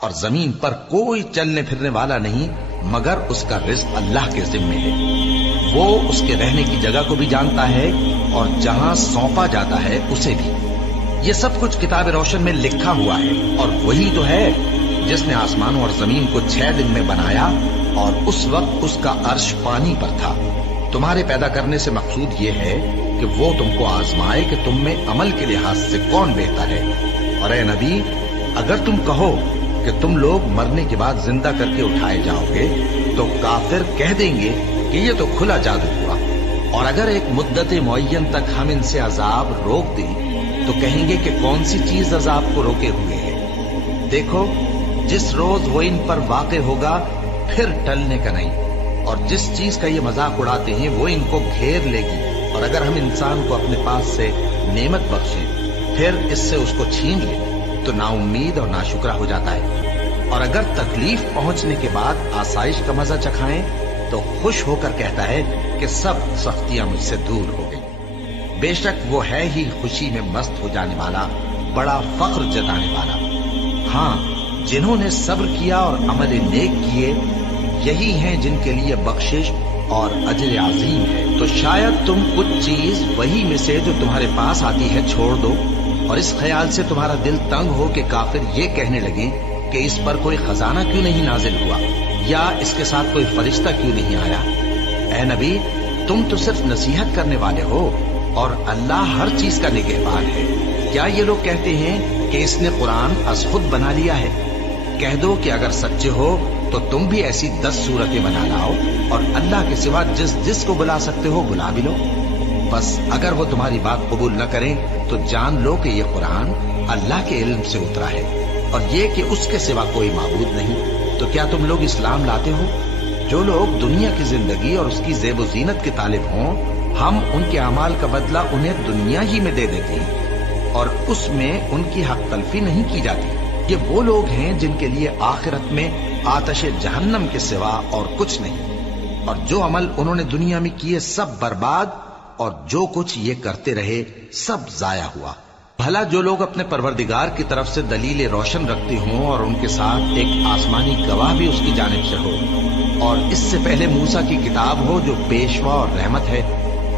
اور زمین پر کوئی چلنے پھرنے والا نہیں مگر اس کا رزق اللہ کے ذمے ہے. وہ اس کے رہنے کی جگہ کو بھی جانتا ہے اور جہاں سونپا جاتا ہے اسے بھی. یہ سب کچھ کتاب روشن میں لکھا ہوا ہے. اور وہی تو ہے جس نے آسمانوں اور زمین کو 6 دن میں بنایا اور اس وقت اس کا عرش پانی پر تھا. تمہارے پیدا کرنے سے مقصود یہ ہے کہ وہ تم کو آزمائے کہ تم میں عمل کے لحاظ سے کون بہتر ہے. اور اے نبی، اگر تم کہو کہ تم لوگ مرنے کے بعد زندہ کر کے اٹھائے جاؤ گے تو کافر کہہ دیں گے کہ یہ تو کھلا جادو ہوا. اور اگر ایک مدت معین تک ہم ان سے عذاب روک دیں تو کہیں گے کہ کون سی چیز عذاب کو روکے ہوئے ہے. دیکھو، جس روز وہ ان پر واقع ہوگا پھر ٹلنے کا نہیں. اور جس چیز کا یہ مذاق اڑاتے ہیں وہ ان کو گھیر لے گی. اور اگر ہم انسان کو اپنے پاس سے نعمت بخشیں پھر اس سے اس کو چھین لیں تو نا امید اور ناشکرا ہو جاتا ہے. اور اگر تکلیف پہنچنے کے بعد آسائش کا مزہ چکھائیں تو خوش ہو کر کہتا ہے کہ سب سختیاں مجھ سے دور ہو گئی. بے شک وہ ہے ہی خوشی میں مست ہو جانے والا، بڑا فخر جتانے والا. ہاں، جنہوں نے صبر کیا اور عمل نیک کیے یہی ہیں جن کے لیے بخشش اور اجر عظیم ہے. تو شاید تم کچھ چیز وہی میں سے جو تمہارے پاس آتی ہے چھوڑ دو اور اس خیال سے تمہارا دل تنگ ہو کہ کافر یہ کہنے لگیں کہ اس پر کوئی خزانہ کیوں نہیں نازل ہوا یا اس کے ساتھ کوئی فرشتہ کیوں نہیں آیا. اے نبی، تم تو صرف نصیحت کرنے والے ہو اور اللہ ہر چیز کا نگہبان ہے. کیا یہ لوگ کہتے ہیں کہ اس نے قرآن از خود بنا لیا ہے؟ کہہ دو کہ اگر سچے ہو تو تم بھی ایسی 10 صورتیں بنا لاؤ اور اللہ کے سوا جس جس کو بلا سکتے ہو بلا بھی لو. بس اگر وہ تمہاری بات قبول نہ کریں تو جان لو کہ یہ قرآن اللہ کے علم سے اترا ہے اور یہ کہ اس کے سوا کوئی معبود نہیں. تو کیا تم لوگ اسلام لاتے ہو؟ جو لوگ دنیا کی زندگی اور اس کی زیب و زینت کے طالب ہوں ہم ان کے اعمال کا بدلہ انہیں دنیا ہی میں دے دیتے ہیں اور اس میں ان کی حق تلفی نہیں کی جاتی. یہ وہ لوگ ہیں جن کے لیے آخرت میں آتش جہنم کے سوا اور کچھ نہیں. اور جو عمل انہوں نے دنیا میں کیے سب برباد اور جو کچھ یہ کرتے رہے سب ضائع ہوا. بھلا جو لوگ اپنے پروردگار کی طرف سے دلیل روشن رکھتے ہوں اور ان کے ساتھ ایک آسمانی گواہ بھی اس کی جانب سے ہو اور اس سے پہلے موسیٰ کی کتاب ہو جو پیشوا اور رحمت ہے،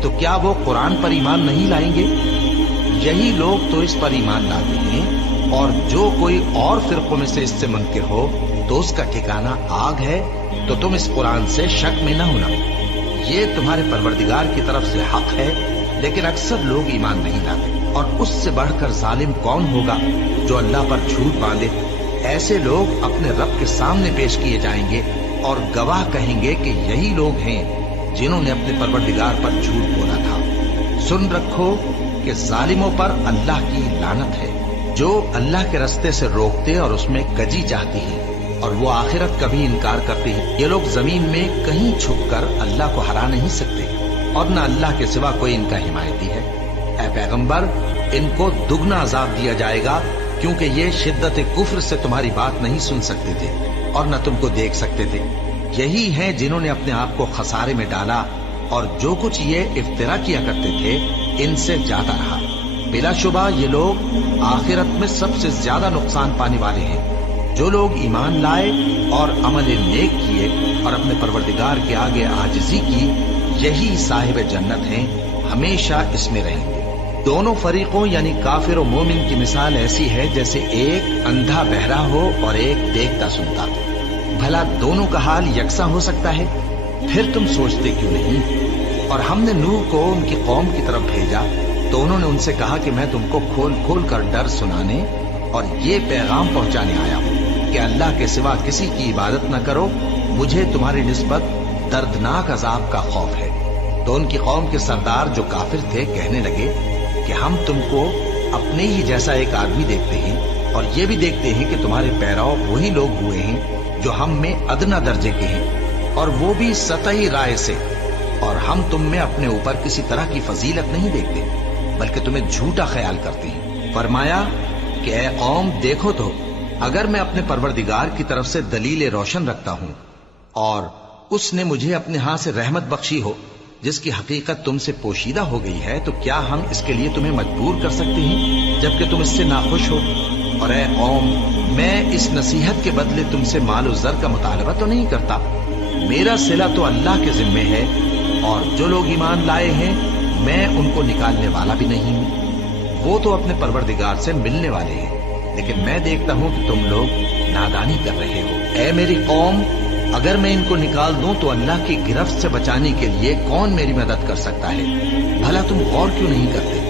تو کیا وہ قرآن پر ایمان نہیں لائیں گے؟ یہی لوگ تو اس پر ایمان لاتے ہیں. اور جو کوئی اور فرقوں میں سے اس سے منکر ہو تو اس کا ٹھکانہ آگ ہے. تو تم اس قرآن سے شک میں نہ ہونا، یہ تمہارے پروردگار کی طرف سے حق ہے، لیکن اکثر لوگ ایمان نہیں لاتے. اور اس سے بڑھ کر ظالم کون ہوگا جو اللہ پر جھوٹ باندھے؟ ایسے لوگ اپنے رب کے سامنے پیش کیے جائیں گے اور گواہ کہیں گے کہ یہی لوگ ہیں جنہوں نے اپنے پروردگار پر جھوٹ بولا تھا. سن رکھو کہ ظالموں پر اللہ کی لعنت ہے، جو اللہ کے رستے سے روکتے اور اس میں کجی چاہتی ہیں اور وہ آخرت کا بھی انکار کرتے ہیں. یہ لوگ زمین میں کہیں چھپ کر اللہ کو ہرا نہیں سکتے اور نہ اللہ کے سوا کوئی ان کا حمایتی ہے. اے پیغمبر، ان کو دگنا عذاب دیا جائے گا کیونکہ یہ شدت کفر سے تمہاری بات نہیں سن سکتے تھے اور نہ تم کو دیکھ سکتے تھے. یہی ہیں جنہوں نے اپنے آپ کو خسارے میں ڈالا اور جو کچھ یہ افترا کیا کرتے تھے ان سے جاتا رہا. بلا شبہ یہ لوگ آخرت میں سب سے زیادہ نقصان پانے والے ہیں. جو لوگ ایمان لائے اور عمل نیک کیے اور اپنے پروردگار کے آگے عاجزی کی یہی صاحب جنت ہیں، ہمیشہ اس میں رہیں گے. دونوں فریقوں یعنی کافر و مومن کی مثال ایسی ہے جیسے ایک اندھا بہرا ہو اور ایک دیکھتا سنتا. بھلا دونوں کا حال یکساں ہو سکتا ہے؟ پھر تم سوچتے کیوں نہیں؟ اور ہم نے نوح کو ان کی قوم کی طرف بھیجا تو انہوں نے ان سے کہا کہ میں تم کو کھول کھول کر ڈر سنانے اور یہ پیغام پہنچانے آیا ہوں کہ اللہ کے سوا کسی کی عبادت نہ کرو، مجھے تمہاری نسبت دردناک عذاب کا خوف ہے. تو ان کی قوم کے سردار جو کافر تھے کہنے لگے کہ ہم تم کو اپنے ہی جیسا ایک آدمی دیکھتے ہیں اور یہ بھی دیکھتے ہیں کہ تمہارے پیراؤ وہی لوگ ہوئے ہیں جو ہم میں ادنا درجے کے ہیں اور وہ بھی سطحی رائے سے، اور ہم تم میں اپنے اوپر کسی طرح کی فضیلت نہیں دیکھتے بلکہ تمہیں جھوٹا خیال کرتے ہیں. فرمایا کہ اے قوم دیکھو تو اگر میں اپنے پروردگار کی طرف سے دلیل روشن رکھتا ہوں اور اس نے مجھے اپنے ہاں سے رحمت بخشی ہو جس کی حقیقت تم سے پوشیدہ ہو گئی ہے، تو کیا ہم اس کے لیے تمہیں مجبور کر سکتے ہیں جبکہ تم اس سے ناخوش ہو؟ اور اے قوم، میں اس نصیحت کے بدلے تم سے مال و زر کا مطالبہ تو نہیں کرتا، میرا صلہ تو اللہ کے ذمے ہے، اور جو لوگ ایمان لائے ہیں میں ان کو نکالنے والا بھی نہیں ہوں، وہ تو اپنے پروردگار سے ملنے والے ہیں، لیکن میں دیکھتا ہوں کہ تم لوگ نادانی کر رہے ہو۔ اے میری قوم، اگر میں ان کو نکال دوں تو اللہ کی گرفت سے بچانے کے لیے کون میری مدد کر سکتا ہے؟ بھلا تم غور کیوں نہیں کرتے؟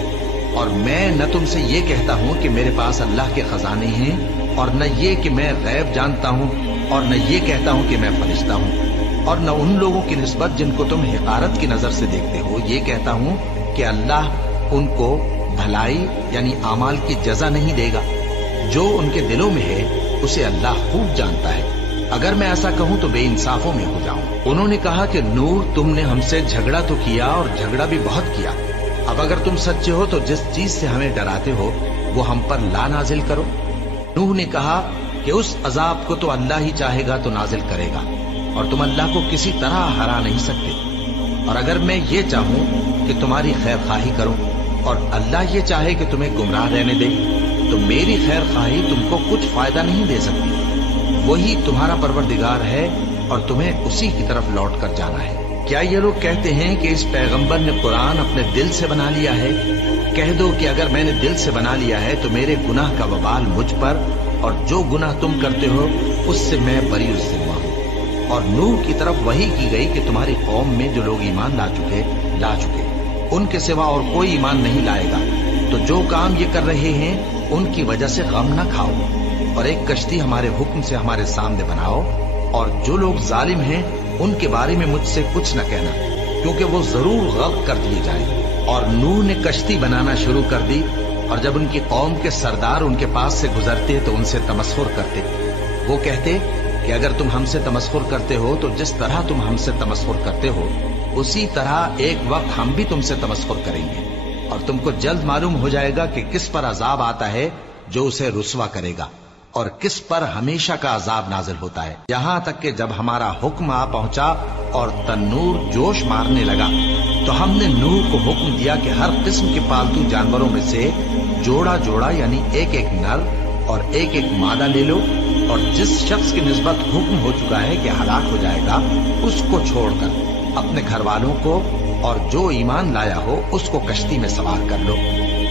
اور میں نہ تم سے یہ کہتا ہوں کہ میرے پاس اللہ کے خزانے ہیں، اور نہ یہ کہ میں غیب جانتا ہوں، اور نہ یہ کہتا ہوں کہ میں فرشتہ ہوں، اور نہ ان لوگوں کی نسبت جن کو تم حقارت کی نظر سے دیکھتے ہو یہ کہتا ہوں کہ اللہ ان کو بھلائی یعنی اعمال کی جزا نہیں دے گا۔ جو ان کے دلوں میں ہے اسے اللہ خوب جانتا ہے، اگر میں ایسا کہوں تو بے انصافوں میں ہو جاؤں۔ انہوں نے کہا کہ نوح، تم نے ہم سے جھگڑا تو کیا اور جھگڑا بھی بہت کیا، اب اگر تم سچے ہو تو جس چیز سے ہمیں ڈراتے ہو وہ ہم پر لا نازل کرو۔ نوح نے کہا کہ اس عذاب کو تو اللہ ہی چاہے گا تو نازل کرے گا، اور تم اللہ کو کسی طرح ہرا نہیں سکتے، اور اگر میں یہ چاہوں کہ تمہاری خیر خواہی کروں اور اللہ یہ چاہے کہ تمہیں گمراہ رہنے دے تو میری خیر خواہی تم کو کچھ فائدہ نہیں دے سکتی، وہی تمہارا پروردگار ہے اور تمہیں اسی کی طرف لوٹ کر جانا ہے۔ کیا یہ لوگ کہتے ہیں کہ اس پیغمبر نے قرآن اپنے دل سے بنا لیا ہے؟ کہہ دو کہ اگر میں نے دل سے بنا لیا ہے تو میرے گناہ کا وبال مجھ پر، اور جو گناہ تم کرتے ہو اس سے میں بری ذمہ ہوں۔ اور نوح کی طرف وحی کی گئی کہ تمہاری قوم میں جو لوگ ایمان لا چکے ان کے سوا اور کوئی ایمان نہیں لائے گا، تو جو کام یہ کر رہے ہیں ان کی وجہ سے غم نہ کھاؤ، اور ایک کشتی ہمارے حکم سے ہمارے سامنے بناؤ، اور جو لوگ ظالم ہیں ان کے بارے میں مجھ سے کچھ نہ کہنا، کیونکہ وہ ضرور غرق کر دیے جائیں۔ اور نوح نے کشتی بنانا شروع کر دی، اور جب ان کی قوم کے سردار ان کے پاس سے گزرتے تو ان سے تمسخر کرتے، وہ کہتے کہ اگر تم ہم سے تمسخر کرتے ہو تو جس طرح تم ہم سے تمسخر کرتے ہو اسی طرح ایک وقت ہم بھی تم سے تمسخر کریں گے، اور تم کو جلد معلوم ہو جائے گا کہ کس پر عذاب آتا ہے جو اسے رسوا کرے گا، اور کس پر ہمیشہ کا عذاب نازل ہوتا ہے۔ یہاں تک کہ جب ہمارا حکم آ پہنچا اور تنور جوش مارنے لگا تو ہم نے نوح کو حکم دیا کہ ہر قسم کے پالتو جانوروں میں سے جوڑا جوڑا یعنی ایک ایک نر اور ایک ایک مادہ لے لو، اور جس شخص کی نسبت حکم ہو چکا ہے کہ ہلاک ہو جائے گا اس کو چھوڑ کر اپنے گھر والوں کو اور جو ایمان لایا ہو اس کو کشتی میں سوار کر لو،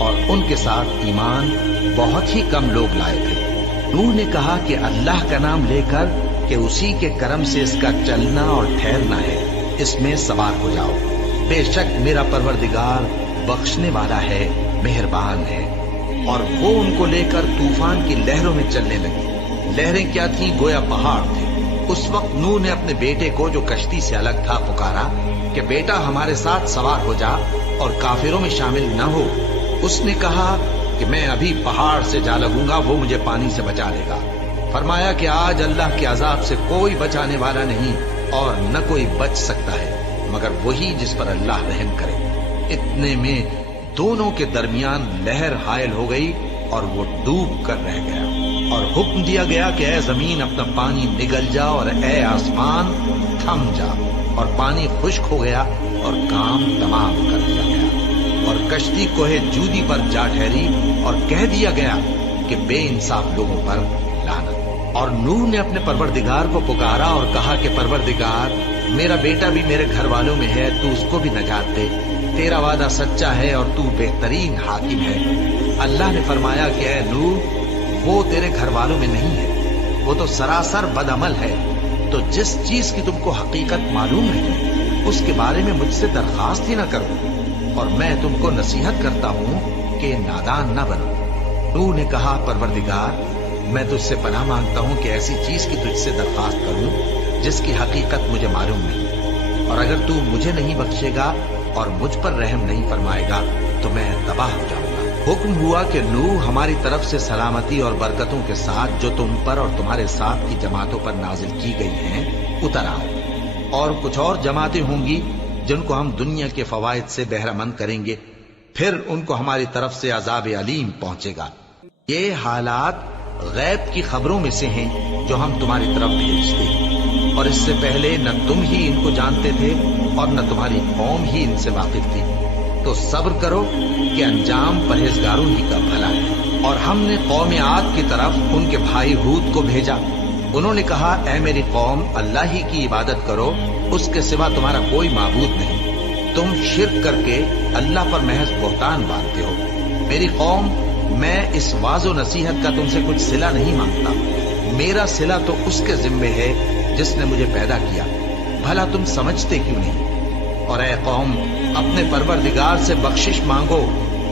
اور ان کے ساتھ ایمان بہت ہی کم لوگ لائے تھے۔ نوح نے کہا کہ اللہ کا نام لے کر کہ اسی کے کرم سے اس کا چلنا اور ٹھہرنا ہے، اس میں سوار ہو جاؤ، بے شک میرا پروردگار بخشنے والا ہے، مہربان ہے۔ اور وہ ان کو لے کر طوفان کی لہروں میں چلنے لگی، لہریں کیا تھیں؟ گویا پہاڑ تھے۔ اس وقت نوح نے اپنے بیٹے کو جو کشتی سے الگ تھا پکارا کہ بیٹا ہمارے ساتھ سوار ہو جا اور کافروں میں شامل نہ ہو۔ اس نے کہا کہ میں ابھی پہاڑ سے جا لگوں گا، وہ مجھے پانی سے بچا لے گا۔ فرمایا کہ آج اللہ کے عذاب سے کوئی بچانے والا نہیں اور نہ کوئی بچ سکتا ہے مگر وہی جس پر اللہ رحم کرے۔ اتنے میں دونوں کے درمیان لہر حائل ہو گئی اور وہ ڈوب کر رہ گیا، اور حکم دیا گیا کہ اے زمین اپنا پانی نگل جا اور اے آسمان تھم جا، اور پانی خشک ہو گیا اور کام تمام کر دیا گیا، اور کشتی کوہ جودی پر جا ٹھہری، اور کہہ دیا گیا کہ بے انصاف لوگوں پر لعنت۔ اور نوح نے اپنے پروردگار کو پکارا اور کہا کہ پروردگار، میرا بیٹا بھی میرے گھر والوں میں ہے، تو اس کو بھی نجات دے، تیرا وعدہ سچا ہے اور تو بہترین حاکم ہے۔ اللہ نے فرمایا کہ اے نوح، وہ تیرے گھر والوں میں نہیں ہے، وہ تو سراسر بد عمل ہے، تو جس چیز کی تم کو حقیقت معلوم نہیں اس کے بارے میں مجھ سے درخواست ہی نہ کرو، اور میں تم کو نصیحت کرتا ہوں کہ نادان نہ بنو۔ نوح نے کہا پروردگار، میں تجھ سے پناہ مانگتا ہوں کہ ایسی چیز کی تجھ سے درخواست کروں جس کی حقیقت مجھے معلوم نہیں، اور اگر تو مجھے نہیں بخشے گا اور مجھ پر رحم نہیں فرمائے گا تو میں تباہ ہو جاؤں گا۔ حکم ہوا کہ نوح ہماری طرف سے سلامتی اور برکتوں کے ساتھ جو تم پر اور تمہارے ساتھ کی جماعتوں پر نازل کی گئی ہیں اتر آؤ، اور کچھ اور جماعتیں ہوں گی جن کو ہم دنیا کے فوائد سے بہرہ مند کریں گے، پھر ان کو ہماری طرف سے عذاب علیم پہنچے گا۔ یہ حالات غیب کی خبروں میں سے ہیں جو ہم تمہاری طرف بھیجتے ہیں، اور اس سے پہلے نہ تم ہی ان کو جانتے تھے اور نہ تمہاری قوم ہی ان سے واقف تھی، تو صبر کرو کہ انجام پرہیزگاروں ہی کا بھلا ہے۔ اور ہم نے قوم عاد کی طرف ان کے بھائی ہود کو بھیجا۔ انہوں نے کہا، اے میری قوم، اللہ ہی کی عبادت کرو، اس کے سوا تمہارا کوئی معبود نہیں۔ تم شرک کر کے اللہ پر محض بہتان باندھتے ہو۔ میری قوم، میں اس واعظ و نصیحت کا تم سے کچھ صلہ نہیں مانگتا، میرا صلہ تو اس کے ذمے ہے جس نے مجھے پیدا کیا، بھلا تم سمجھتے کیوں نہیں؟ اور اے قوم، اپنے پروردگار سے بخشش مانگو،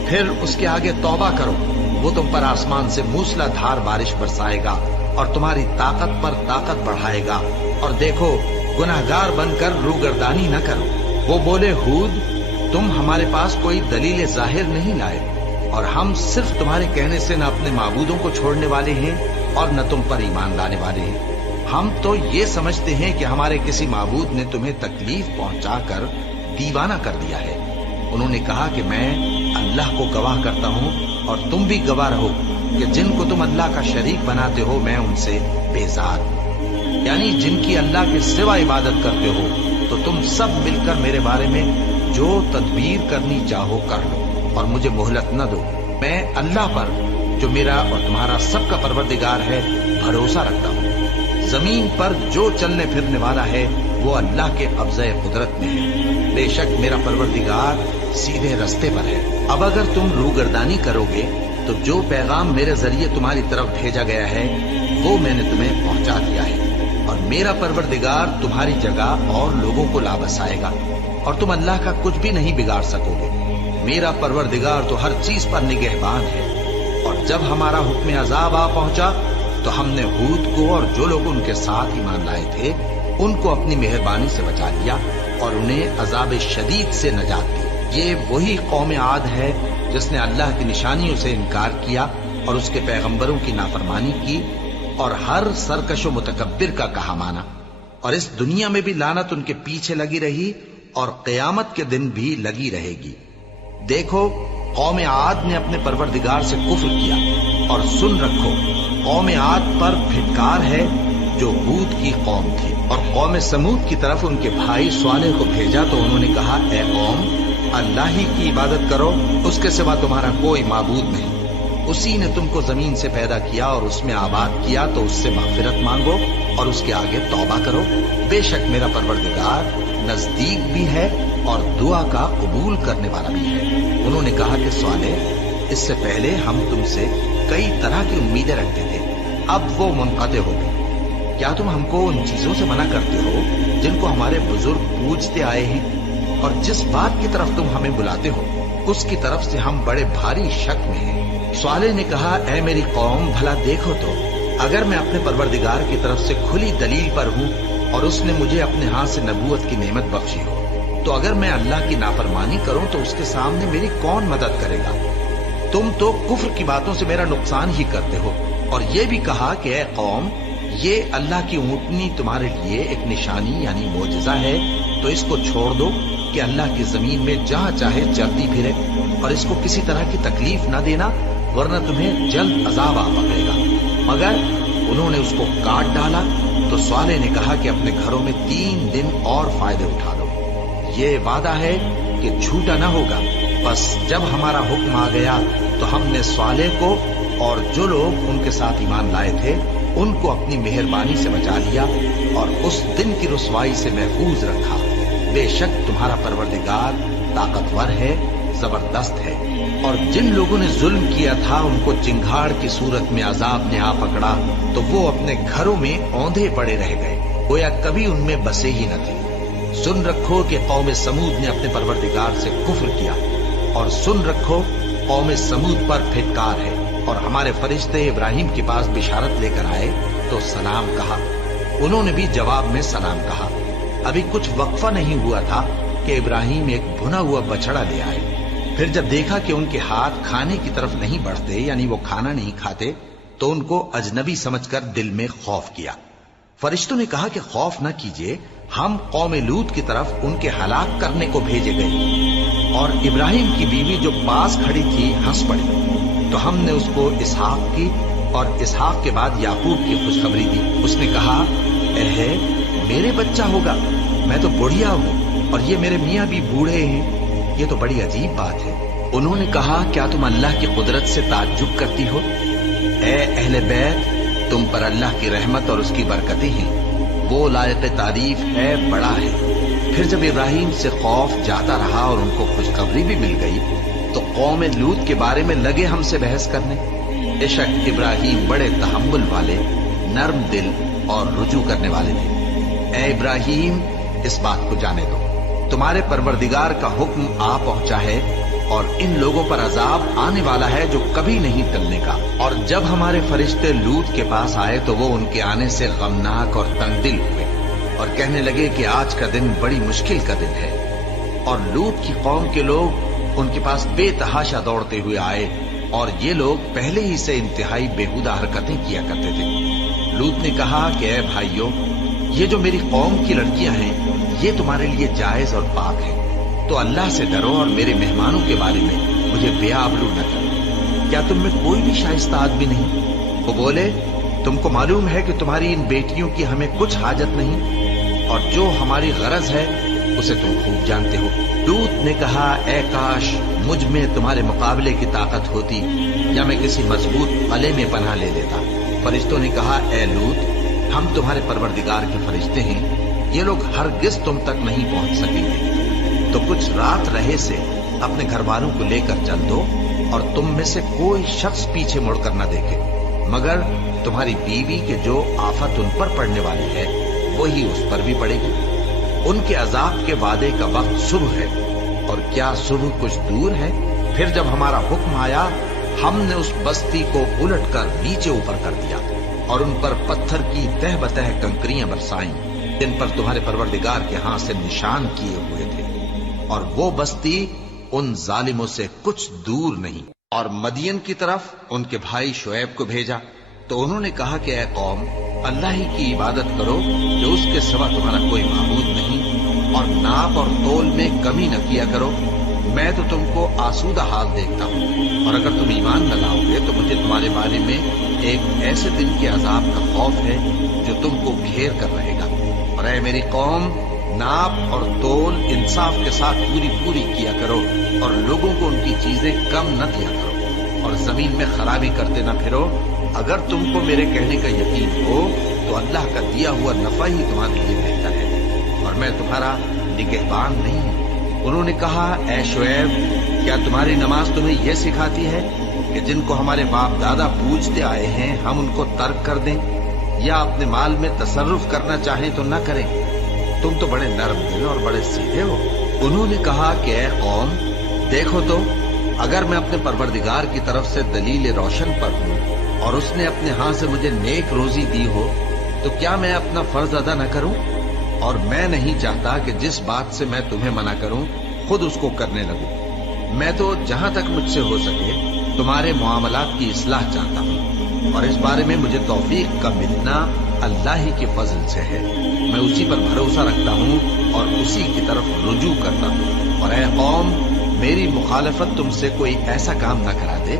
پھر اس کے آگے توبہ کرو، وہ تم پر آسمان سے موسلا دھار بارش برسائے گا اور تمہاری طاقت پر طاقت بڑھائے گا، اور دیکھو گناہگار بن کر روگردانی نہ کرو۔ وہ بولے، ہود، تم ہمارے پاس کوئی دلیل ظاہر نہیں لائے، اور ہم صرف تمہارے کہنے سے نہ اپنے معبودوں کو چھوڑنے والے ہیں اور نہ تم پر ایمان لانے والے ہیں۔ ہم تو یہ سمجھتے ہیں کہ ہمارے کسی معبود نے تمہیں تکلیف پہنچا کر دیوانہ کر دیا ہے۔ انہوں نے کہا کہ میں اللہ کو گواہ کرتا ہوں اور تم بھی گواہ رہو کہ جن کو تم اللہ کا شریک بناتے ہو میں ان سے بیزار ہوں، یعنی جن کی اللہ کے سوا عبادت کرتے ہو، تو تم سب مل کر میرے بارے میں جو تدبیر کرنی چاہو کر لو اور مجھے مہلت نہ دو۔ میں اللہ پر، جو میرا اور تمہارا سب کا پروردگار ہے، بھروسہ رکھتا ہوں۔ زمین پر جو چلنے پھرنے والا ہے وہ اللہ کے قبضۂ قدرت میں ہے، بے شک میرا پروردگار سیدھے رستے پر ہے۔ اب اگر تم روگردانی کرو گے تو جو پیغام میرے ذریعے تمہاری طرف بھیجا گیا ہے وہ میں نے تمہیں پہنچا دیا ہے، اور میرا پروردگار تمہاری جگہ اور لوگوں کو لا بسائے گا، اور تم اللہ کا کچھ بھی نہیں بگاڑ سکو گے۔ میرا پروردگار تو ہر چیز پر نگہبان ہے۔ اور جب ہمارا حکم عذاب آ پہنچا تو ہم نے ہود کو اور جو لوگ ان کے ساتھ ایمان لائے تھے ان کو اپنی مہربانی سے بچا لیا اور انہیں عذاب شدید سے نجات دی۔ یہ وہی قوم عاد ہے جس نے اللہ کی نشانیوں سے انکار کیا اور اس کے پیغمبروں کی نافرمانی کی اور ہر سرکش و متکبر کا کہا مانا، اور اس دنیا میں بھی لعنت ان کے پیچھے لگی رہی اور قیامت کے دن بھی لگی رہے گی۔ دیکھو، قوم عاد نے اپنے پروردگار سے کفر کیا، اور سن رکھو، قوم عاد پر پھٹکار ہے جو ہود کی قوم تھی۔ اور قوم سمود کی طرف ان کے بھائی صالح کو بھیجا تو انہوں نے کہا، اے قوم، اللہ ہی کی عبادت کرو، اس کے سوا تمہارا کوئی معبود نہیں۔ اسی نے تم کو زمین سے پیدا کیا اور اس میں آباد کیا، تو اس سے مغفرت مانگو اور اس کے آگے توبہ کرو، بے شک میرا پروردگار نزدیک بھی ہے اور دعا کا قبول کرنے والا بھی ہے۔ انہوں نے کہا کہ صالح، اس سے پہلے ہم تم سے کئی طرح کی امیدیں رکھتے تھے، اب وہ منقطع ہو گئی۔ کیا تم ہم کو ان چیزوں سے منع کرتے ہو جن کو ہمارے بزرگ پوجتے آئے ہیں؟ اور جس بات کی طرف تم ہمیں بلاتے ہو اس کی طرف سے ہم بڑے بھاری شک میں ہیں۔ صالح نے کہا، اے میری قوم، بھلا دیکھو تو، اگر میں اپنے پروردگار کی طرف سے کھلی دلیل پر ہوں اور اس نے مجھے اپنے ہاتھ سے نبوت کی نعمت بخشی ہو، تو اگر میں اللہ کی نافرمانی کروں تو اس کے سامنے میری کون مدد کرے گا؟ تم تو کفر کی باتوں سے میرا نقصان ہی کرتے ہو۔ اور یہ بھی کہا کہ اے قوم، یہ اللہ کی اونٹنی تمہارے لیے ایک نشانی یعنی معجزہ ہے، تو اس کو چھوڑ دو کہ اللہ کی زمین میں جہاں چاہے چلتی پھرے، اور اس کو کسی طرح کی تکلیف نہ دینا، ورنہ تمہیں جلد عذاب آ پکڑے گا۔ مگر انہوں نے اس کو کاٹ ڈالا تو صالح نے کہا کہ اپنے گھروں میں 3 دن اور فائدے اٹھا لو، یہ وعدہ ہے کہ جھوٹا نہ ہوگا۔ بس جب ہمارا حکم آ گیا تو ہم نے صالح کو اور جو لوگ ان کے ساتھ ایمان لائے تھے ان کو اپنی مہربانی سے بچا لیا اور اس دن کی رسوائی سے محفوظ رکھا۔ بے شک تمہارا پروردگار طاقتور ہے، زبردست ہے۔ اور جن لوگوں نے ظلم کیا تھا ان کو چنگھاڑ کی صورت میں عذاب نے آ پکڑا تو وہ اپنے گھروں میں اوندھے پڑے رہ گئے، گویا کبھی ان میں بسے ہی نہ تھے۔ سن رکھو کہ قوم سمود نے اپنے پروردگار سے کفر کیا، اور سن رکھو قوم سمود پر پھٹکار ہے۔ اور ہمارے فرشتے ابراہیم کے پاس بشارت لے کر آئے تو سلام کہا، انہوں نے بھی جواب میں سلام کہا۔ ابھی کچھ وقفہ نہیں ہوا تھا کہ ابراہیم ایک بھنا ہوا بچڑا لے آئے۔ پھر جب دیکھا کہ ان کے ہاتھ کھانے کی طرف نہیں بڑھتے، یعنی وہ کھانا نہیں کھاتے، تو ان کو اجنبی سمجھ کر دل میں خوف کیا۔ فرشتوں نے کہا کہ خوف نہ کیجیے، ہم قوم لوط کی طرف ان کے ہلاک کرنے کو بھیجے گئے۔ اور ابراہیم کی بیوی جو پاس کھڑی تھی ہنس پڑی، تو ہم نے اس کو اسحاق کی اور اسحاق کے بعد یعقوب کی خوشخبری دی۔ اس نے کہا، اے میرے بچہ ہوگا، میں تو بڑھیا ہوں اور یہ میرے میاں بھی بوڑھے ہیں، یہ تو بڑی عجیب بات ہے۔ انہوں نے کہا کیا تم اللہ کی قدرت سے تعجب کرتی ہو؟ اے اہل بیت، تم پر اللہ کی رحمت اور اس کی برکتیں ہیں، وہ لائق تعریف ہے، بڑا ہے۔ پھر جب ابراہیم سے خوف جاتا رہا اور ان کو خوشخبری بھی مل گئی تو قوم لوط کے بارے میں لگے ہم سے بحث کرنے۔ بے شک ابراہیم بڑے تحمل والے، نرم دل اور رجوع کرنے والے تھے۔ اے ابراہیم، اس بات کو جانے دو، تمہارے پروردگار کا حکم آ پہنچا ہے اور ان لوگوں پر عذاب آنے والا ہے جو کبھی نہیں ٹلنے کا۔ اور جب ہمارے فرشتے لوط کے پاس آئے تو وہ ان کے آنے سے غمناک اور تنگ دل ہوئے اور کہنے لگے کہ آج کا دن بڑی مشکل کا دن ہے۔ اور لوط کی قوم کے لوگ ان کے پاس بے تحاشا دوڑتے ہوئے آئے اور یہ لوگ پہلے ہی سے انتہائی بیہودہ حرکتیں کیا کرتے تھے۔ لوط نے کہا کہ اے بھائیو، یہ جو میری قوم کی لڑکیاں ہیں یہ تمہارے لیے جائز اور پاک ہے، تو اللہ سے ڈرو اور میرے مہمانوں کے بارے میں مجھے بے آبرو نہ کرو۔ کیا تم میں کوئی بھی شائستہ آدمی نہیں؟ وہ بولے تم کو معلوم ہے کہ تمہاری ان بیٹیوں کی ہمیں کچھ حاجت نہیں، اور جو ہماری غرض ہے اسے تم خوب جانتے ہو۔ لوط نے کہا اے کاش مجھ میں تمہارے مقابلے کی طاقت ہوتی یا میں کسی مضبوط قلعے میں پناہ لے لیتا۔ فرشتوں نے کہا اے لوط، ہم تمہارے پروردگار کے فرشتے ہیں، یہ لوگ ہرگز تم تک نہیں پہنچ سکیں گے، تو کچھ رات رہے سے اپنے گھر والوں کو لے کر چل دو اور تم میں سے کوئی شخص پیچھے مڑ کر نہ دیکھے، مگر تمہاری بیوی کے جو آفت ان پر پڑنے والی ہے وہی اس پر بھی پڑے گی۔ ان کے عذاب کے وعدے کا وقت صبح ہے، اور کیا صبح کچھ دور ہے؟ پھر جب ہمارا حکم آیا ہم نے اس بستی کو الٹ کر نیچے اوپر کر دیا اور ان پر پتھر کی تہ بتہ کنکریاں برسائیں جن پر تمہارے پروردگار کے ہاں سے نشان کیے ہوئے تھے، اور وہ بستی ان ظالموں سے کچھ دور نہیں۔ اور مدین کی طرف ان کے بھائی شعیب کو بھیجا تو انہوں نے کہا کہ اے قوم، اللہ ہی کی عبادت کرو کہ اس کے سوا تمہارا کوئی معبود نہیں، اور ناپ اور تول میں کمی نہ کیا کرو، میں تو تم کو آسودہ حال دیکھتا ہوں، اور اگر تم ایمان نہ لاؤ گے تو مجھے تمہارے بارے میں ایک ایسے دن کے عذاب کا خوف ہے جو تم کو گھیر کر رہے گا۔ اور اے میری قوم، ناپ اور تول انصاف کے ساتھ پوری کیا کرو، اور لوگوں کو ان کی چیزیں کم نہ دیا کرو، اور زمین میں خرابی کرتے نہ پھرو۔ اگر تم کو میرے کہنے کا یقین ہو تو اللہ کا دیا ہوا نفع ہی تمہارے لیے بہتر ہے، اور میں تمہارا نگہبان نہیں ہوں۔ انہوں نے کہا اے شعیب، کیا تمہاری نماز تمہیں یہ سکھاتی ہے کہ جن کو ہمارے باپ دادا پوجتے آئے ہیں ہم ان کو ترک کر دیں، یا اپنے مال میں تصرف کرنا چاہیں تو نہ کریں؟ تم تو بڑے نرم دل اور بڑے سیدھے ہو۔ انہوں نے کہا کہ اے قوم، دیکھو تو اگر میں اپنے پروردگار کی طرف سے دلیل روشن پر ہوں اور اس نے اپنے ہاں سے مجھے نیک روزی دی ہو تو کیا میں اپنا فرض ادا نہ کروں؟ اور میں نہیں چاہتا کہ جس بات سے میں تمہیں منع کروں خود اس کو کرنے لگوں۔ میں تو جہاں تک مجھ سے ہو سکے تمہارے معاملات کی اصلاح چاہتا ہوں، اور اس بارے میں مجھے توفیق کا ملنا اللہ ہی کے فضل سے ہے۔ میں اسی پر بھروسہ رکھتا ہوں اور اسی کی طرف رجوع کرتا ہوں۔ اور اے قوم، میری مخالفت تم سے کوئی ایسا کام نہ کرا دے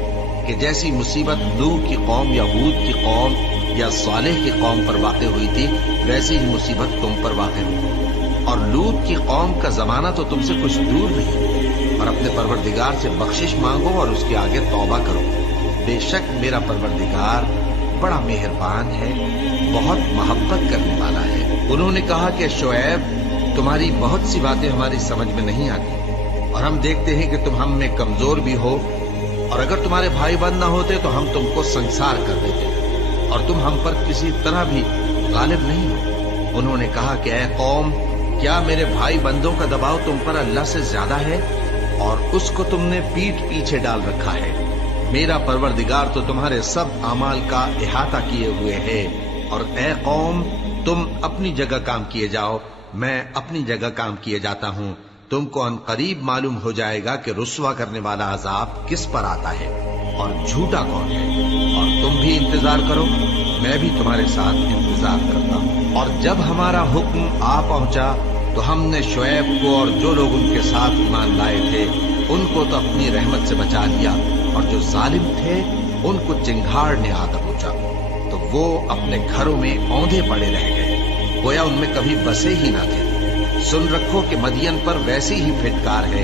کہ جیسی مصیبت نوح کی قوم یا ہود کی قوم یا صالح کی قوم پر واقع ہوئی تھی ویسی ہی مصیبت تم پر واقع ہوئی۔ اور لوط کی قوم کا زمانہ تو تم سے کچھ دور نہیں، اور اپنے پروردگار سے بخشش مانگو اور اس کے آگے توبہ کرو، بے شک میرا پروردگار بڑا مہربان ہے، بہت محبت کرنے والا ہے۔ انہوں نے کہا کہ شعیب، تمہاری بہت سی باتیں ہماری سمجھ میں نہیں آتی، اور ہم دیکھتے ہیں کہ تم ہم میں کمزور بھی ہو، اور اگر تمہارے بھائی بند نہ ہوتے تو ہم تم کو سنسار کر دیتے، اور تم ہم پر کسی طرح بھی غالب نہیں ہو۔ انہوں نے کہا کہ اے قوم، کیا میرے بھائی بندوں کا دباؤ تم پر اللہ سے زیادہ ہے، اور اس کو تم نے پیٹھ پیچھے ڈال رکھا ہے؟ میرا پروردگار تو تمہارے سب اعمال کا احاطہ کیے ہوئے ہے۔ اور اے قوم، تم اپنی جگہ کام کیے جاؤ، میں اپنی جگہ کام کیے جاتا ہوں۔ تم کو ان قریب معلوم ہو جائے گا کہ رسوا کرنے والا عذاب کس پر آتا ہے اور جھوٹا کون ہے۔ اور تم بھی انتظار کرو، میں بھی تمہارے ساتھ انتظار کرتا ہوں۔ اور جب ہمارا حکم آ پہنچا تو ہم نے شعیب کو اور جو لوگ ان کے ساتھ ایمان لائے تھے ان کو تو اپنی رحمت سے بچا لیا، اور جو ظالم تھے ان کو چنگھاڑ نے آ کر پہنچا تو وہ اپنے گھروں میں اوندھے پڑے رہ گئے، گویا ان میں کبھی بسے ہی نہ تھے۔ سن رکھو کہ مدین پر ویسی ہی پھٹکار ہے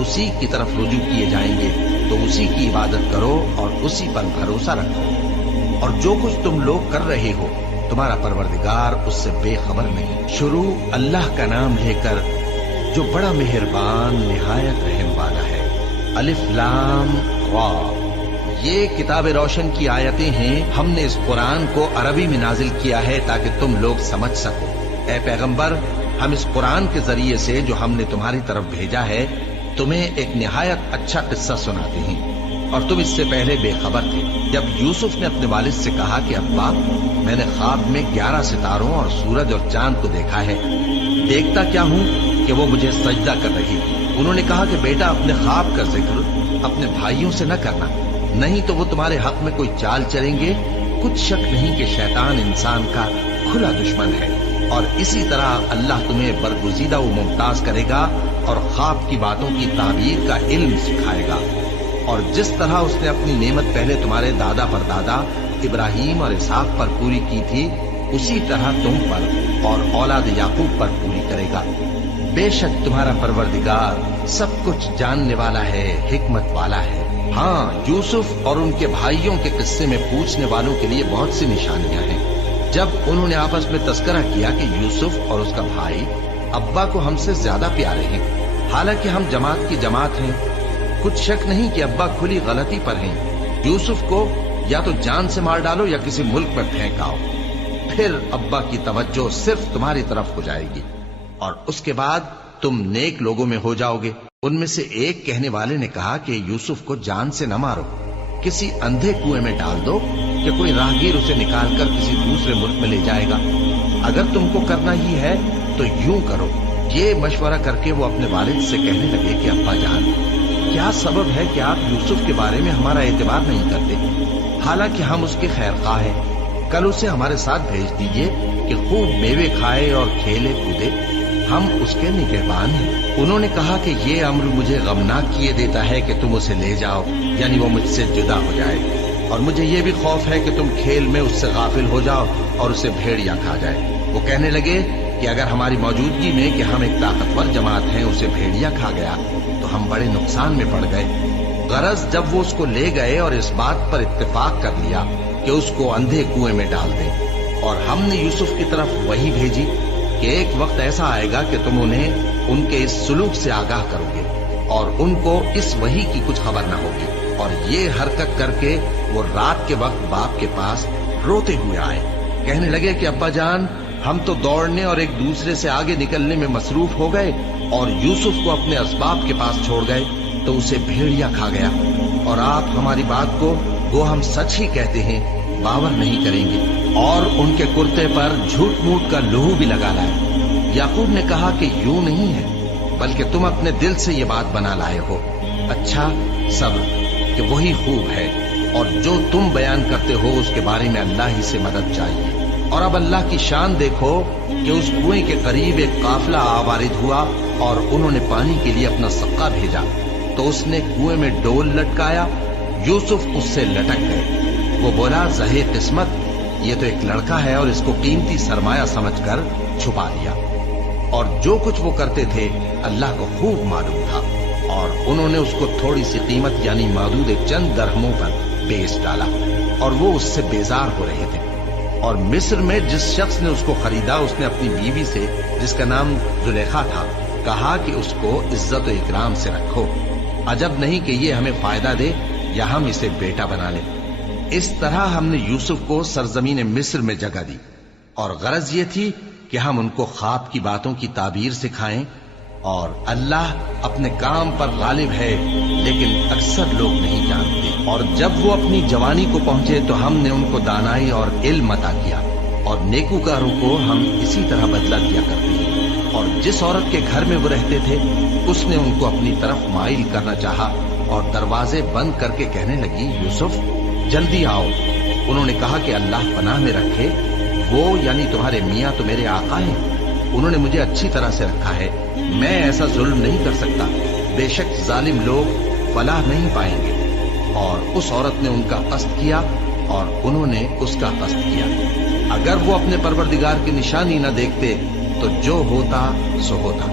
اسی کی طرف رجوع کیے جائیں گے تو اسی کی عبادت کرو اور اسی پر بھروسہ رکھو، اور جو کچھ تم لوگ کر رہے ہو تمہارا پروردگار اس سے بے خبر نہیں۔ شروع اللہ کا نام لے کر جو بڑا مہربان نہایت رحم والا ہے۔ الف لام را، یہ کتاب روشن کی آیتیں ہیں۔ ہم نے اس قرآن کو عربی میں نازل کیا ہے تاکہ تم لوگ سمجھ سکو۔ اے پیغمبر، ہم اس قرآن کے ذریعے سے جو ہم نے تمہاری طرف بھیجا ہے تمہیں ایک نہایت اچھا قصہ سناتے ہیں، اور تم اس سے پہلے بے خبر تھے۔ جب یوسف نے اپنے والد سے کہا کہ ابا، میں نے خواب میں 11 ستاروں اور سورج اور چاند کو دیکھا ہے، دیکھتا کیا ہوں کہ وہ مجھے سجدہ کر رہی تھی۔ انہوں نے کہا کہ بیٹا، اپنے خواب کا ذکر اپنے بھائیوں سے نہ کرنا، نہیں تو وہ تمہارے حق میں کوئی چال چلیں گے۔ کچھ شک نہیں کہ شیطان انسان کا کھلا دشمن ہے، اور اسی طرح اللہ تمہیں برگزیدہ و ممتاز کرے گا اور خواب کی باتوں کی تعبیر کا علم سکھائے گا، اور جس طرح اس نے اپنی نعمت پہلے تمہارے دادا پر دادا ابراہیم اور اسحاق پر پوری کی تھی، اسی طرح تم پر اور اولاد یعقوب پر پوری کرے گا۔ بے شک تمہارا پروردگار سب کچھ جاننے والا ہے، حکمت والا ہے۔ ہاں، یوسف اور ان کے بھائیوں کے قصے میں پوچھنے والوں کے لیے بہت سی نشانیاں ہیں۔ جب انہوں نے آپس میں تذکرہ کیا کہ یوسف اور اس کا بھائی ابا کو ہم سے زیادہ پیارے ہیں، حالانکہ ہم جماعت کی جماعت ہیں، کچھ شک نہیں کہ ابا کھلی غلطی پر ہیں۔ یوسف کو یا تو جان سے مار ڈالو یا کسی ملک پر پھینک آؤ، پھر ابا کی توجہ صرف تمہاری طرف ہو جائے گی، اور اس کے بعد تم نیک لوگوں میں ہو جاؤ گے۔ ان میں سے ایک کہنے والے نے کہا کہ یوسف کو جان سے نہ مارو، کسی اندھے کنویں میں ڈال دو کہ کوئی راہگیر اسے نکال کر کسی دوسرے ملک میں لے جائے گا۔ اگر تم کو کرنا ہی ہے تو یوں کرو۔ یہ مشورہ کر کے وہ اپنے والد سے کہنے لگے کہ ابا جان، کیا سبب ہے کہ آپ یوسف کے بارے میں ہمارا اعتبار نہیں کرتے؟ حالانکہ ہم اس کے خیر خواہ ہیں، کل اسے ہمارے ساتھ بھیج دیجئے کہ خوب میوے کھائے اور کھیلے کودے، ہم اس کے نگہبان ہیں۔ انہوں نے کہا کہ یہ امر مجھے غمناک کیے دیتا ہے کہ تم اسے لے جاؤ، یعنی وہ مجھ سے جدا ہو جائے، اور مجھے یہ بھی خوف ہے کہ تم کھیل میں اس سے غافل ہو جاؤ اور اسے بھیڑیا کھا جائے۔ وہ کہنے لگے کہ اگر ہماری موجودگی میں کہ ہم ایک طاقتور جماعت ہیں اسے بھیڑیا کھا گیا تو ہم بڑے نقصان میں پڑ گئے۔ غرض جب وہ اس کو لے گئے اور اس بات پر اتفاق کر لیا کہ اس کو اندھے کنویں میں ڈال دیں، اور ہم نے یوسف کی طرف وحی بھیجی کہ ایک وقت ایسا آئے گا کہ تم انہیں ان کے اس سلوک سے آگاہ کرو گے، اور ان کو اس وحی کی کچھ خبر نہ ہوگی۔ اور یہ حرکت کر کے وہ رات کے وقت باپ کے پاس روتے ہوئے آئے، کہنے لگے کہ ابا جان، ہم تو دوڑنے اور ایک دوسرے سے آگے نکلنے میں مصروف ہو گئے اور یوسف کو اپنے اسباب کے پاس چھوڑ گئے تو اسے بھیڑیا کھا گیا، اور آپ ہماری بات کو وہ ہم سچ ہی کہتے ہیں باور نہیں کریں گے، اور ان کے کرتے پر جھوٹ موٹ کا لہو بھی لگا لائے۔ یعقوب نے کہا کہ یوں نہیں ہے، بلکہ تم اپنے دل سے یہ بات بنا لائے ہو۔ اچھا، صبر کہ وہی خوب ہے، اور جو تم بیان کرتے ہو اس کے بارے میں اللہ ہی سے مدد چاہیے۔ اور اب اللہ کی شان دیکھو کہ اس کنویں کے قریب ایک قافلہ آوارد ہوا اور انہوں نے پانی کے لیے اپنا سقا بھیجا، تو اس نے کنویں میں ڈول لٹکایا، یوسف اس سے لٹک گئے۔ وہ بولا، زہے قسمت، یہ تو ایک لڑکا ہے، اور اس کو قیمتی سرمایہ سمجھ کر چھپا لیا۔ اور جو کچھ وہ کرتے تھے اللہ کو خوب معلوم تھا، اور انہوں نے اس کو تھوڑی سی قیمت یعنی محدود چند درہموں پر بیچ ڈالا، اور وہ اس سے بیزار ہو رہے تھے۔ اور مصر میں جس شخص نے اس کو خریدا اس نے اپنی بیوی سے، جس کا نام زلیخا تھا، کہا کہ اس کو عزت و اکرام سے رکھو، عجب نہیں کہ یہ ہمیں فائدہ دے یا ہم اسے بیٹا بنا لیں۔ اس طرح ہم نے یوسف کو سرزمین مصر میں جگہ دی، اور غرض یہ تھی کہ ہم ان کو خواب کی باتوں کی تعبیر سکھائیں، اور اللہ اپنے کام پر غالب ہے لیکن اکثر لوگ نہیں جانتے۔ اور جب وہ اپنی جوانی کو پہنچے تو ہم نے ان کو دانائی اور علم عطا کیا، اور نیکوکاروں کو ہم اسی طرح بدلہ دیا کرتے ہیں۔ اور جس عورت کے گھر میں وہ رہتے تھے اس نے ان کو اپنی طرف مائل کرنا چاہا، اور دروازے بند کر کے کہنے لگی، یوسف جلدی آؤ۔ انہوں نے کہا کہ اللہ پناہ میں رکھے، وہ یعنی تمہارے میاں تو میرے آقا ہیں، انہوں نے مجھے اچھی طرح سے رکھا ہے، میں ایسا ظلم نہیں کر سکتا، بے شک ظالم لوگ فلاح نہیں پائیں گے۔ اور اس عورت نے ان کا قصد کیا اور انہوں نے اس کا قصد کیا۔ اگر وہ اپنے پروردگار کی نشانی نہ دیکھتے تو جو ہوتا سو ہوتا۔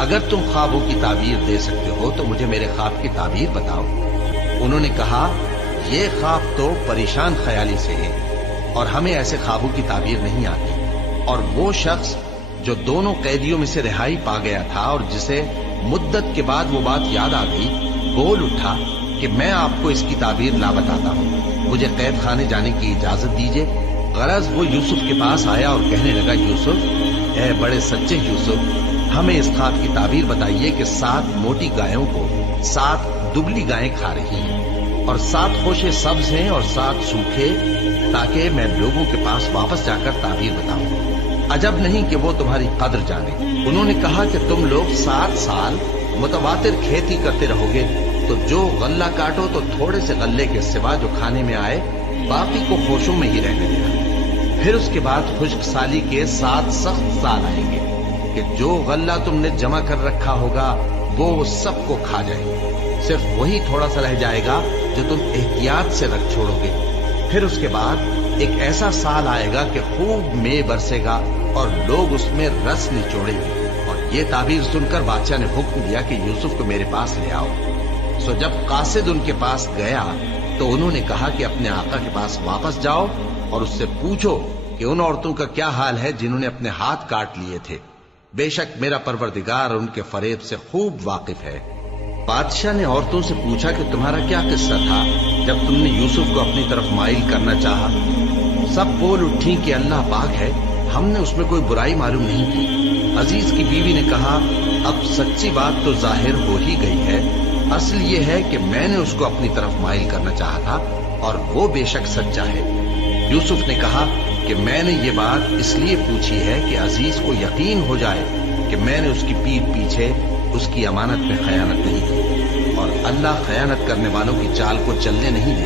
اگر تم خوابوں کی تعبیر دے سکتے ہو تو مجھے میرے خواب کی تعبیر بتاؤ۔ انہوں نے کہا یہ خواب تو پریشان خیالی سے ہے اور ہمیں ایسے خوابوں کی تعبیر نہیں آتی۔ اور وہ شخص جو دونوں قیدیوں میں سے رہائی پا گیا تھا اور جسے مدت کے بعد وہ بات یاد آ گئی، بول اٹھا کہ میں آپ کو اس کی تعبیر لا بتاتا ہوں، مجھے قید خانے جانے کی اجازت دیجیے۔ غرض وہ یوسف کے پاس آیا اور کہنے لگا، یوسف، اے بڑے سچے یوسف، ہمیں اس خواب کی تعبیر بتائیے کہ 7 موٹی گایوں کو 7 دبلی گائیں کھا رہی ہیں اور 7 خوشے سبز ہیں اور 7 سوکھے، تاکہ میں لوگوں کے پاس واپس جا کر تعبیر بتاؤں۔ عجب نہیں کہ وہ تمہاری قدر جانے۔ انہوں نے کہا کہ تم لوگ 7 سال متواتر کھیتی کرتے رہو گے، تو جو غلہ کاٹو تو تھوڑے سے غلے کے سوا جو کھانے میں آئے باقی کو خوشوں میں ہی رہنے دینا۔ پھر اس کے بعد خشک سالی کے 7 سخت سال آئیں گے کہ جو غلہ تم نے جمع کر رکھا ہوگا وہ سب کو کھا جائے، صرف وہی تھوڑا سا رہ جائے گا جو تم احتیاط سے رکھ چھوڑو گے۔ پھر اس کے بعد ایک ایسا سال آئے گا کہ خوب مے برسے گا اور لوگ اس میں رس نچوڑیں گے۔ اور یہ تعبیر سن کر بادشاہ نے حکم دیا کہ یوسف کو میرے پاس لے آؤ۔ سو جب قاصد ان کے پاس گیا تو انہوں نے کہا کہ اپنے آقا کے پاس واپس جاؤ اور اس سے پوچھو کہ ان عورتوں کا کیا حال ہے جنہوں نے اپنے ہاتھ کاٹ لیے تھے، بے شک میرا پروردگار ان کے فریب سے خوب واقف ہے۔ بادشاہ نے عورتوں سے پوچھا کہ تمہارا کیا قصہ تھا جب تم نے یوسف کو اپنی طرف مائل کرنا چاہا؟ سب بول اٹھی کہ اللہ پاک ہے، ہم نے اس میں کوئی برائی معلوم نہیں کی۔ عزیز کی بیوی نے کہا، اب سچی بات تو ظاہر ہو ہی گئی ہے، اصل یہ ہے کہ میں نے اس کو اپنی طرف مائل کرنا چاہا تھا اور وہ بے شک سچا ہے۔ یوسف نے کہا کہ میں نے یہ بات اس لیے پوچھی ہے کہ عزیز کو یقین ہو جائے کہ میں نے اس کی پیٹھ پیچھے اس کی امانت میں خیانت نہیں کی، اور اللہ خیانت کرنے والوں کی چال کو چلنے نہیں دے۔